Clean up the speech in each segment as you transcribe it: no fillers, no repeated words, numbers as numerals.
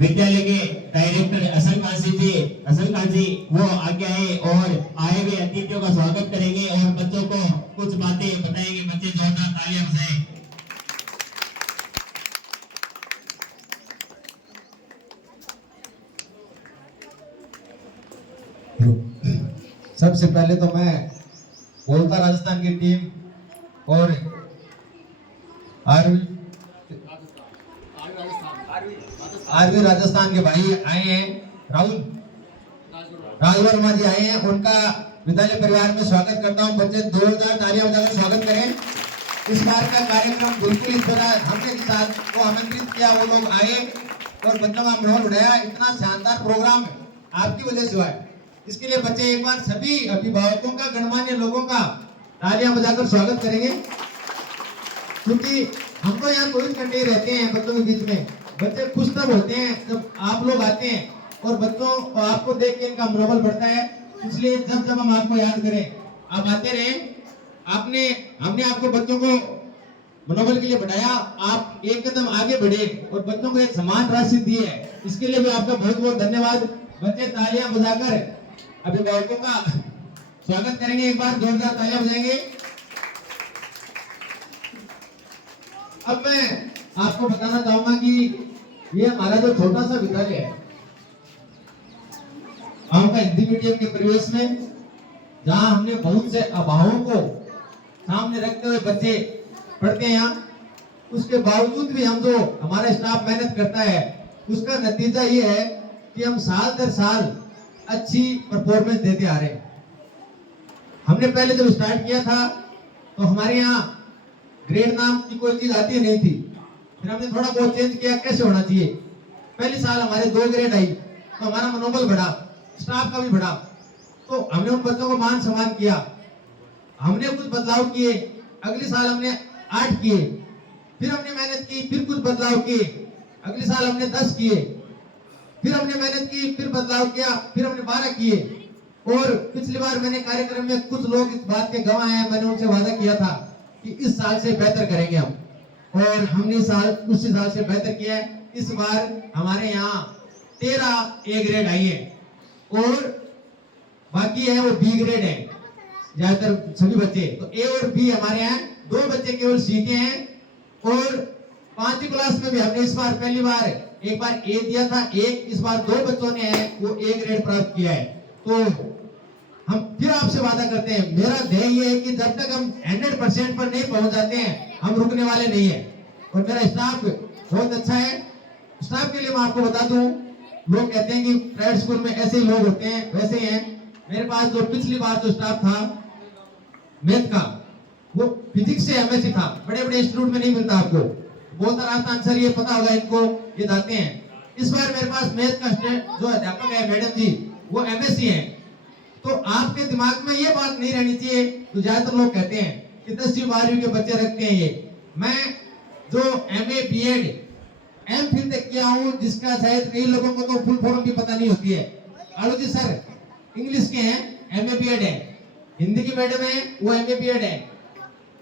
विद्यालय के डायरेक्टर असन खान जी वो आगे आए और आए हुए अतिथियों का स्वागत करेंगे और बच्चों को कुछ बातें बताएंगे। बच्चे जोरदार तालियां बजाएं। सबसे पहले तो मैं बोलता राजस्थान की टीम और आरवी राजस्थान के भाई आए हैं, राहुल वर्मा जी आए हैं, उनका विद्यालय परिवार में स्वागत करता हूं। बच्चे जोरदार तालियां बजाकर स्वागत करें। इस बार का कार्यक्रम बिल्कुल इस तरह हमने के साथ को आमंत्रित किया, वो लोग आए और बच्चों का माहौल उड़ाया। इतना शानदार प्रोग्राम आपकी वजह से हुआ है। इसके लिए बच्चे एक बार सभी अभिभावकों का, गणमान्य लोगों का तालियां बजाकर स्वागत करेंगे, क्योंकि हम तो यहाँ 24 घंटे रहते हैं बच्चों के बीच में। बच्चे खुश तब होते हैं जब आप लोग आते हैं और बच्चों आपको देख के इनका मनोबल बढ़ता है। इसलिए जब जब हम आपको याद करें, आप आते रहे। हमने आपको बच्चों को मनोबल के लिए बढ़ाया, आप एक कदम आगे बढ़े और बच्चों को एक समान राशि दी है। इसके लिए भी आपका बहुत बहुत धन्यवाद। बच्चे तालियां बजाकर अभिभावकों का स्वागत करेंगे, एक बार जोरदार तालियां बजाएंगे। अब मैं आपको बताना चाहूंगा कि ये हमारा जो छोटा सा विद्यालय है गांव का हिंदी मीडियम के परिवेश में, जहां हमने बहुत से अभावों को सामने रखते हुए बच्चे पढ़ते हैं यहाँ, उसके बावजूद भी हम जो हमारा स्टाफ मेहनत करता है उसका नतीजा ये है कि हम साल दर साल अच्छी परफॉर्मेंस देते आ रहे हैं। हमने पहले जब स्टार्ट किया था तो हमारे यहाँ ग्रेड नाम की कोई चीज आती नहीं थी। फिर हमने थोड़ा बहुत चेंज किया, कैसे होना चाहिए। पहले साल हमारे 2 ग्रेड आई तो हमारा मनोबल बढ़ा, स्टाफ का भी बढ़ा, तो हमने उन बच्चों को मान सम्मान किया। हमने कुछ बदलाव किए, अगले साल हमने 8 किए, फिर हमने मेहनत की, फिर कुछ बदलाव किए, अगले साल हमने 10 किए, फिर हमने मेहनत की, फिर बदलाव किया, फिर हमने 12 किए। और पिछली बार मैंने कार्यक्रम में कुछ लोग इस बात के गवाह हैं, मैंने उनसे वादा किया था कि इस साल से बेहतर करेंगे हम, और हमने उसी साल से बेहतर किया है। इस बार हमारे यहाँ 13 ए ग्रेड आई है और बाकी है वो बी ग्रेड है, ज्यादातर सभी बच्चे। तो ए और बी हमारे यहाँ 2 बच्चे केवल सी के हैं। और 5वीं क्लास में भी हमने इस बार पहली बार एक बार ए दिया था, इस बार 2 बच्चों ने वो ए ग्रेड प्राप्त किया है। तो हम फिर आपसे वादा करते हैं, मेरा ध्येय ये है कि जब तक हम 100% पर नहीं पहुंच जाते हैं हम रुकने वाले नहीं है। और मेरा स्टाफ बहुत अच्छा है। स्टाफ के लिए मैं आपको बता दूं, लोग कहते हैं कि प्राइवेट स्कूल में ऐसे ही लोग होते हैं, वैसे ही हैं। मेरे पास जो पिछली बार जो स्टाफ था मैथ का, वो फिजिक्स से एमएससी था, बड़े बड़े इंस्टीट्यूट में नहीं मिलता आपको। बोलता राजस्थान सर, ये पता होगा इनको, ये जाते हैं। इस बार मेरे पास मैथ का जो अध्यापक है मैडम जी, वो एमएससी है। तो आपके दिमाग में ये बात नहीं रहनी चाहिए, तो ज्यादातर लोग कहते हैं कि 10वीं 12वीं के बच्चे रखते हैं ये। मैं जो एमए बीएड एमफिल तक किया हूँ, जिसका शायद कई लोगों को तो फुल फॉर्म भी पता नहीं होती है। आलू जी सर इंग्लिश के हैं, एमए बीएड है। हिंदी की मैडम है, वो एमए बीएड है।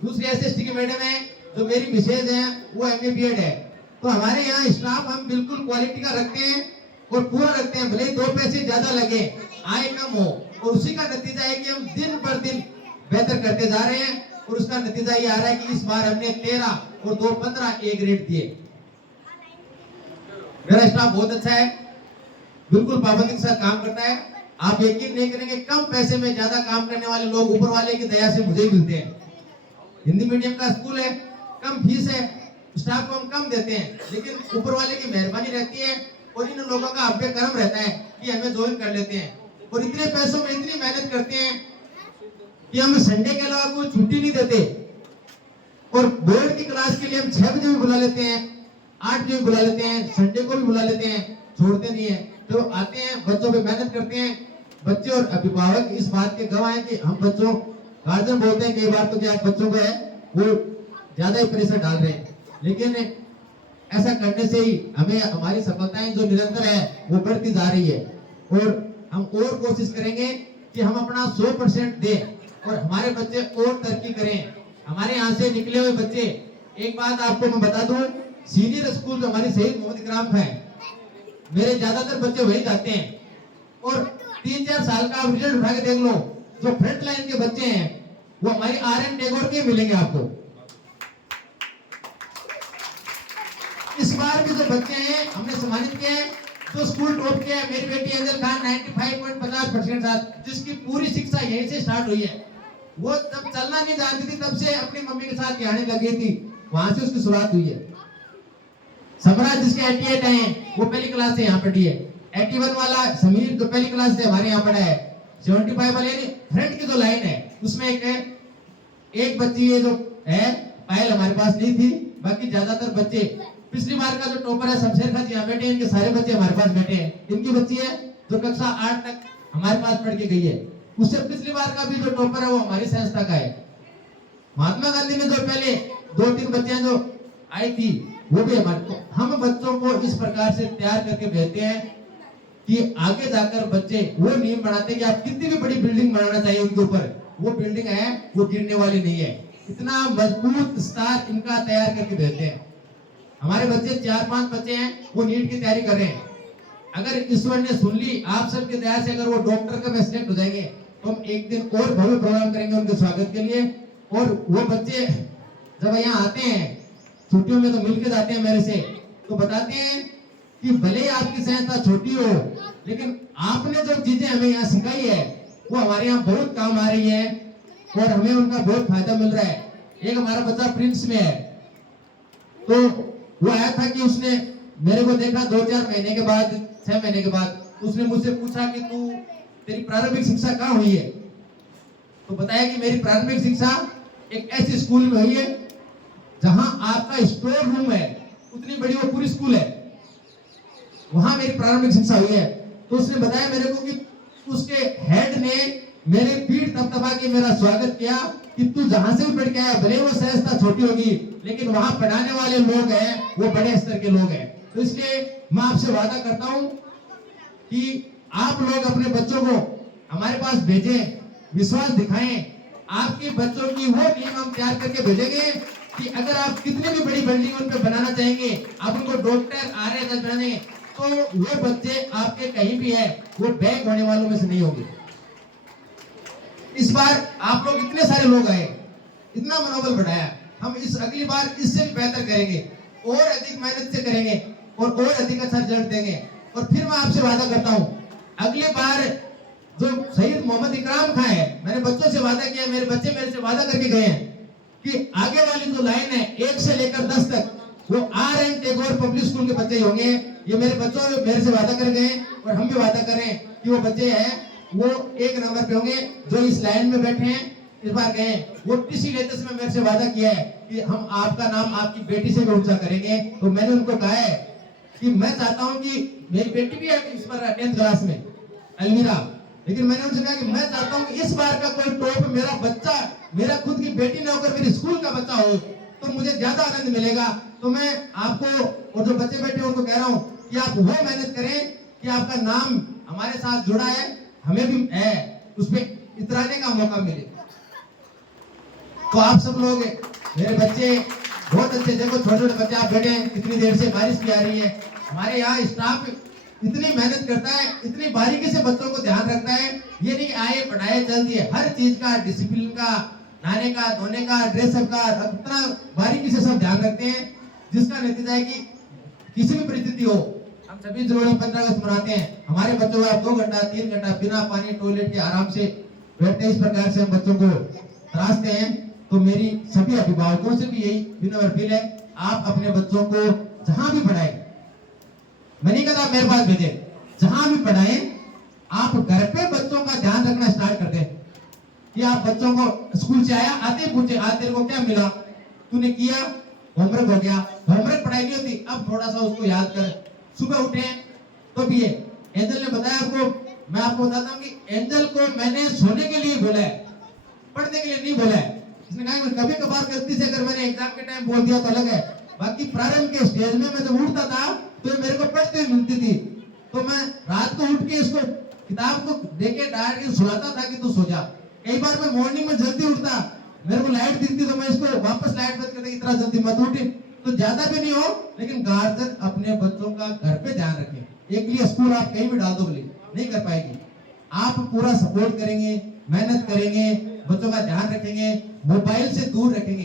दूसरी एसएसटी की मैडम है जो मेरी मिसेज है, वो एमए बीएड है। तो हमारे यहाँ स्टाफ हम बिल्कुल क्वालिटी का रखते हैं और पूरा रखते हैं, भले ही 2 पैसे ज्यादा लगे, आय कम हो, और उसी का नतीजा है कि हम दिन पर दिन बेहतर करते जा रहे हैं। और उसका नतीजा ये आ रहा है कि इस बार हमने 13 और 2 15 ए ग्रेड दिए। मेरा स्टाफ बहुत अच्छा है, बिल्कुल पाबंदी के साथ काम करता है। आप यकीन नहीं करेंगे, कम पैसे में ज्यादा काम करने वाले लोग ऊपर वाले की दया से मुझे मिलते हैं। हिंदी मीडियम का स्कूल है, कम फीस है, स्टाफ को हम कम देते हैं, लेकिन ऊपर वाले की मेहरबानी रहती है और इन लोगों का अभ्य कर्म रहता है कि हमें ज्वाइन कर लेते हैं। और इतने पैसों में इतनी मेहनत करते हैं कि हम संडे के अलावा कोई छुट्टी नहीं देते। और बोर्ड की क्लास के लिए हम 6 बजे भी बुला लेते हैं, 8 बजे भी बुला लेते हैं, संडे को भी बुला लेते हैं, छोड़ते नहीं है। तो आते हैं, बच्चों पे मेहनत करते हैं। बच्चे और अभिभावक इस बात के गवाह हैं कि हम बच्चों, गार्जियन बोलते हैं कई बार तो कि आप बच्चों को है वो ज्यादा ही प्रेशर डाल रहे हैं, लेकिन ऐसा करने से ही हमें हमारी सफलताएं जो निरंतर है वो बढ़ती जा रही है। और हम और कोशिश करेंगे कि हम अपना 100% दें और हमारे बच्चे और तरक्की करें। हमारे यहाँ से निकले हुए बच्चे, एक बात आपको मैं बता दूं, सीनियर स्कूल जो हमारी शहीद मोहम्मद इकराम है, मेरे ज्यादातर बच्चे वही जाते हैं। और 3-4 साल का आप रिजल्ट उठा के देख लो, जो फ्रंट लाइन के बच्चे हैं वो हमारी RN टैगोर के मिलेंगे आपको। इस बार भी जो बच्चे हैं हमने सम्मानित किए हैं, जो स्कूल टॉप के हैं, मेरी बेटी एंजल खान 95.50% साथ, जिसकी पूरी शिक्षा यहीं से स्टार्ट हुई है। वो जब चलना नहीं जानती थी तब से अपनी मम्मी के साथ आने लगी थी, वहां से उसकी शुरुआत हुई है। समराज जिसके 88 हैं वो पहली क्लास से यहाँ पढ़ी है। 81 वाला समीर जो पहली क्लास से हमारे यहाँ पढ़ा है। 75 वाले यानी फ्रंट की जो लाइन है उसमें एक बच्ची है जो है पायल हमारे पास नहीं थी, बाकी ज्यादातर बच्चे। पिछली बार का जो टॉपर है शमशेर खान जी यहाँ बैठे हैं, इनके सारे बच्चे हमारे पास बैठे हैं। इनकी बच्ची है जो कक्षा 8 तक हमारे पास पढ़ के गई है। उससे पिछली बार का भी जो टॉपर है वो हमारी संस्था का है। महात्मा गांधी में जो पहले 2-3 बच्चियां जो आई थी वो भी हमारे। हम बच्चों को इस प्रकार से तैयार करके भेजते हैं कि आगे जाकर बच्चे वो नियम बनाते हैं कि आप कितनी भी बड़ी बिल्डिंग बनाना चाहिए उनके ऊपर, वो बिल्डिंग है वो गिरने वाली नहीं है। इतना मजबूत स्टार इनका तैयार करके भेजते हैं। हमारे बच्चे 4-5 बच्चे हैं वो नीट की तैयारी कर रहे हैं। अगर ईश्वर ने सुन ली आप सबके दया से, अगर वो डॉक्टर का में सिलेक्ट हो जाएंगे तो हम एक दिन और भव्य प्रोग्राम करेंगे उनके स्वागत के लिए। और वो बच्चे जब यहाँ आते हैं छुट्टियों में तो मिलके जाते हैं मेरे से, तो बताते हैं कि भले आपकी संस्था छोटी हो लेकिन आपने जो चीजें हमें यहाँ सिखाई है वो हमारे यहाँ बहुत काम आ रही है और हमें उनका बहुत फायदा मिल रहा है। एक हमारा बच्चा प्रिंस में है, तो वो आया था कि उसने मेरे को देखा 2-4 महीने के बाद, 6 महीने के बाद, उसने मुझसे पूछा कि तू तेरी प्रारंभिक शिक्षा कहाँ हुई है। तो बताया कि मेरी प्रारंभिक शिक्षा एक ऐसे स्कूल में हुई है जहां आपका स्टोर रूम है, उतनी बड़ी वो पूरी स्कूल है, वहां मेरी प्रारंभिक शिक्षा हुई है। तो उसने बताया मेरे को कि उसके हेड ने मेरे पीठ थपथपा के मेरा स्वागत किया कि तू जहां से भी पढ़ के आया, भले वो संस्था छोटी होगी लेकिन वहां पढ़ाने वाले लोग हैं वो बड़े स्तर के लोग हैं। तो इसलिए मैं आपसे वादा करता हूं कि आप लोग अपने बच्चों को हमारे पास भेजें, विश्वास दिखाएं। आपके बच्चों की वो टीम हम तैयार करके भेजेंगे कि अगर आप कितनी भी बड़ी बिल्डिंग उन पे बनाना चाहेंगे, आप उनको डॉक्टर RS बनाएंगे, तो वो बच्चे आपके कहीं भी है वो बैक होने वालों में से नहीं होंगे। इस बार आप लोग इतने सारे लोग आए, इतना मनोबल बढ़ाया, हम इस अगली बार इससे भी बेहतर करेंगे और अधिक मेहनत से करेंगे और अधिक अच्छा रिजल्ट देंगे। और फिर मैं आपसे वादा करता हूं अगली बार जो शहीद मोहम्मद इकराम खां है, मैंने बच्चों से वादा किया, मेरे बच्चे मेरे से वादा करके गए हैं कि आगे वाली जो लाइन है 1 से लेकर 10 तक वो RN टैगोर पब्लिक स्कूल के बच्चे होंगे। ये मेरे बच्चों मेरे से वादा कर गए और हम भी वादा कर रहे हैं कि वो बच्चे हैं वो 1 नंबर पे होंगे। जो इस लाइन में बैठे हैं इस बार गए, वो टीसी लेते समय मेरे से वादा किया है कि हम आपका नाम आपकी बेटी से भी ऊंचा करेंगे। तो मैंने उनको कहा है कि मैं चाहता हूं कि मेरी बेटी भी है इस बार 10th क्लास में, अलमीरा, लेकिन मैंने उनसे कहा कि मैं चाहता हूं कि इस बार का कोई टॉप मेरा बच्चा, मेरा खुद की बेटी ना होकर मेरी स्कूल का बच्चा हो तो मुझे ज्यादा आनंद मिलेगा। तो मैं आपको और जो बच्चे बैठे हैं उनको कह रहा हूं कि आप वो मेहनत करें कि आपका नाम हमारे साथ जुड़ा है, हमें भी है उस पर इतराने का मौका मिले। तो आप सब लोग मेरे बच्चे बहुत अच्छे, देखो छोटे छोटे बच्चे आप बैठे हैं, कितनी देर से बारिश भी आ रही है। हमारे यहाँ स्टाफ इतनी मेहनत करता है, इतनी बारीकी से बच्चों को ध्यान रखता है। ये नहीं कि आए पढ़ाई चलती है, हर चीज का, डिसिप्लिन का, नहाने का, धोने का, ड्रेसअप का, इतना बारीकी से सब ध्यान रखते हैं, जिसका नतीजा है कि किसी भी परिस्थिति हो हम सभी जनवरी 15 अगस्त मनाते हैं। हमारे बच्चों को 2 घंटा 3 घंटा बिना पानी टॉयलेट के आराम से बैठते हैं। इस प्रकार से हम बच्चों को तराशते हैं। तो मेरी सभी अभिभावकों से भी यही विनम्र अपील है, आप अपने बच्चों को जहां भी पढ़ाएं, मैं नहीं कहता मेरे पास भेजे, जहां भी पढ़ाएं आप घर पे बच्चों का ध्यान रखना स्टार्ट कर दें कि आप बच्चों को स्कूल से आया आते ही पूछे आज तेरे को क्या मिला, तूने किया, होमवर्क हो गया, होमवर्क पढ़ाई नहीं होती, अब थोड़ा सा उसको याद कर। सुबह उठे तो भी एंजल ने बताया आपको, मैं आपको बताता हूँ कि एंजल को मैंने सोने के लिए बोला है, पढ़ने के लिए नहीं बोला है। इसने कहा कभी कभार गलती से अगर मैंने एग्जाम के टाइम बोल दिया तो अलग है, बाकी प्रारंभ के स्टेज में मैं जब उठता था तो मेरे को पढ़ते हुए मिलती थी, तो मैं रात को उठ के इसको किताब को देके डाल के सुलाता था कि तू सो जा। कई बार मैं मॉर्निंग में जल्दी उठता, मेरे को लाइट दिखती तो मैं इसको वापस लाइट बंद करता, इतना जल्दी मत उठे। तो ज्यादा भी नहीं हो, लेकिन गार्जियन अपने बच्चों का घर पे ध्यान रखें। एक लिए स्कूल आप कहीं भी डाल दो बोले नहीं कर पाएगी। आप पूरा सपोर्ट करेंगे, मेहनत करेंगे, बच्चों का ध्यान रखेंगे, मोबाइल से दूर रखेंगे,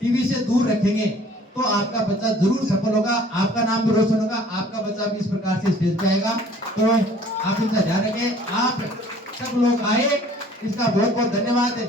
टीवी से दूर रखेंगे, तो आपका बच्चा जरूर सफल होगा, आपका नाम भी रोशन होगा, आपका बच्चा भी इस प्रकार से स्टेज पे आएगा। तो आप इनका ध्यान रखें। आप सब लोग आए, इसका बहुत बहुत धन्यवाद।